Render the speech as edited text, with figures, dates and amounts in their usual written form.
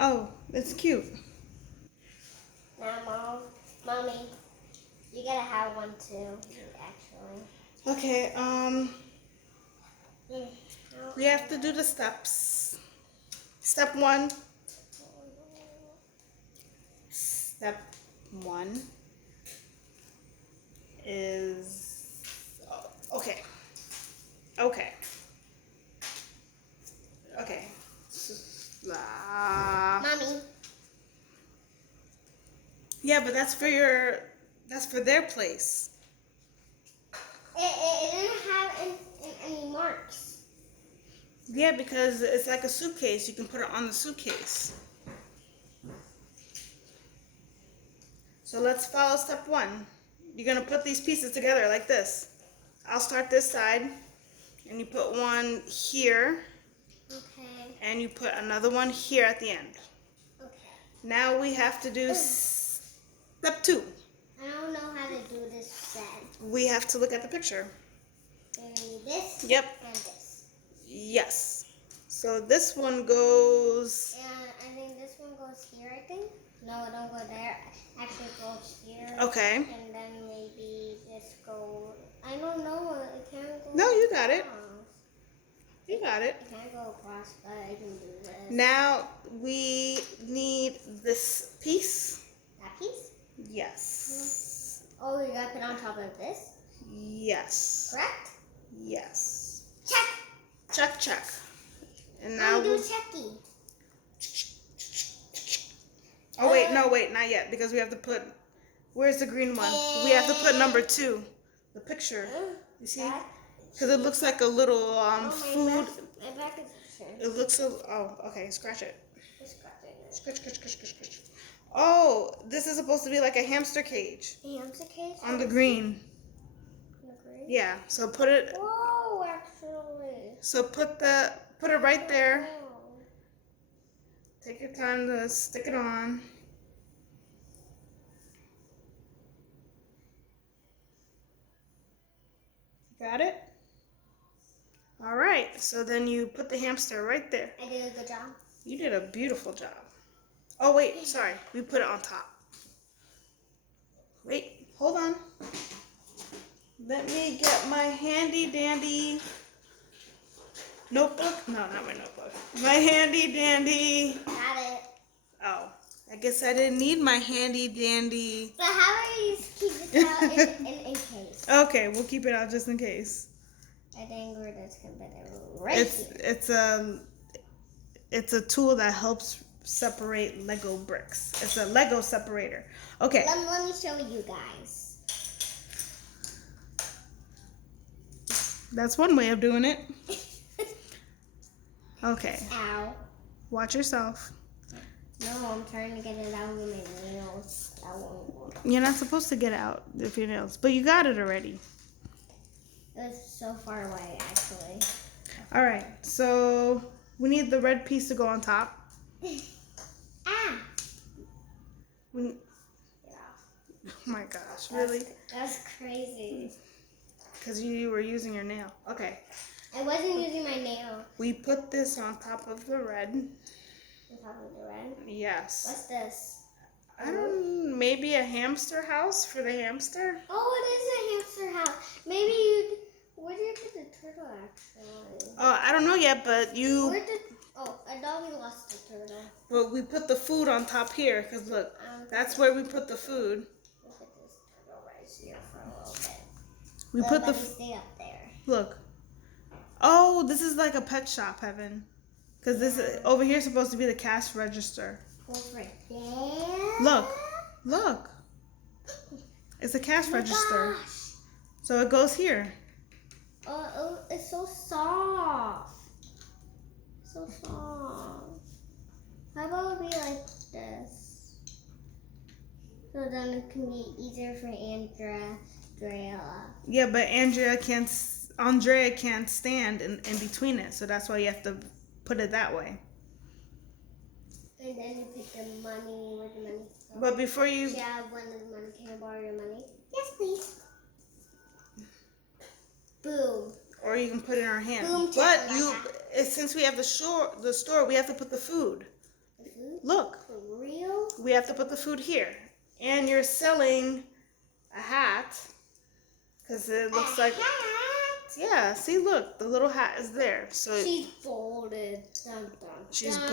Oh, it's cute. Now, Mommy, you gotta have one too, actually. Okay, Mm. we have to do the steps. Step one. Step one is okay. Okay. Okay. Mommy. Yeah, but that's for their place. It didn't have any marks. Yeah, because it's like a suitcase. You can put it on the suitcase. So let's follow step one. You're gonna put these pieces together like this. I'll start this side, and you put one here, Okay. and you put another one here at the end. Okay. Now we have to do step two. I don't know how to do this set. We have to look at the picture. This. Yep. And this. Yes. So this one goes. And I think this one goes here, I think. No, it don't go there. Actually, it goes here. Okay. And then maybe this goes. I don't know. It can't go. No, you got it. across. You got it. It can't go across, but I can do this. Now we need this piece. That piece? Yes. Oh, you gotta put on top of this? Yes. Correct? Yes. Check. Check, check. And now do checky. Oh wait, no, wait, not yet, because we have to put. Where's the green one? We have to put number 2. The picture. You see? Because it looks like a little food. My back is turned. It looks so. Oh, okay. Scratch it. Scratch it. Scratch, scratch, scratch, scratch, scratch. Oh, this is supposed to be like a hamster cage. A hamster cage? On the green. The green? Yeah. So put it. Whoa, actually. So put it right there. Whoa. Take your time to stick it on. Got it? All right. So then you put the hamster right there. I did a good job. You did a beautiful job. Oh wait, sorry. We put it on top. Wait, hold on. Let me get my handy dandy notebook. No, not my notebook. My handy dandy. Got it. Oh, I guess I didn't need my handy dandy. But how about you keep this out in case? Okay, we'll keep it out just in case. I think we're just gonna put it right here. It's a tool that helps separate Lego bricks. It's a Lego separator. Okay. Let me show you guys. That's one way of doing it. Okay. Ow. Watch yourself. No, I'm trying to get it out with my nails. That won't work. You're not supposed to get out with your nails, but you got it already. It's so far away, actually. All right, so we need the red piece to go on top. Ah! We, Get off. oh my gosh, really? That's crazy. Because you were using your nail. Okay. I wasn't using my nail. We put this on top of the red. On top of the red? Yes. What's this? I don't. Maybe a hamster house for the hamster. Oh, it is a hamster house. Where did you put the turtle actually? I don't know yet, but you. A doggy lost the turtle. But we put the food on top here, because look, that's where we put the food. Look at this turtle right here for a little bit. We put the. Stay up there. Look. Oh, this is like a pet shop, Heaven. Because this over here is supposed to be the cash register. Goes right there. Look. It's a cash register. Gosh. So it goes here. Oh, it's so soft. So soft. How about we like this? So then it can be easier for Andrea. Yeah, but Andrea can't stand in between it, so that's why you have to put it that way. And then you pick the money. Where the money goes. But before you. Yeah, when the money, can I borrow your money? Yes, please. Boom. Or you can put it in our hand. Boom, But since we have the store, we have to put the food. The food? Look. For real? We have to put the food here. And you're selling a hat. Because it looks like... Hat? Yeah, see, look. The little hat is there. So She's folded. Dun, dun, she's dun.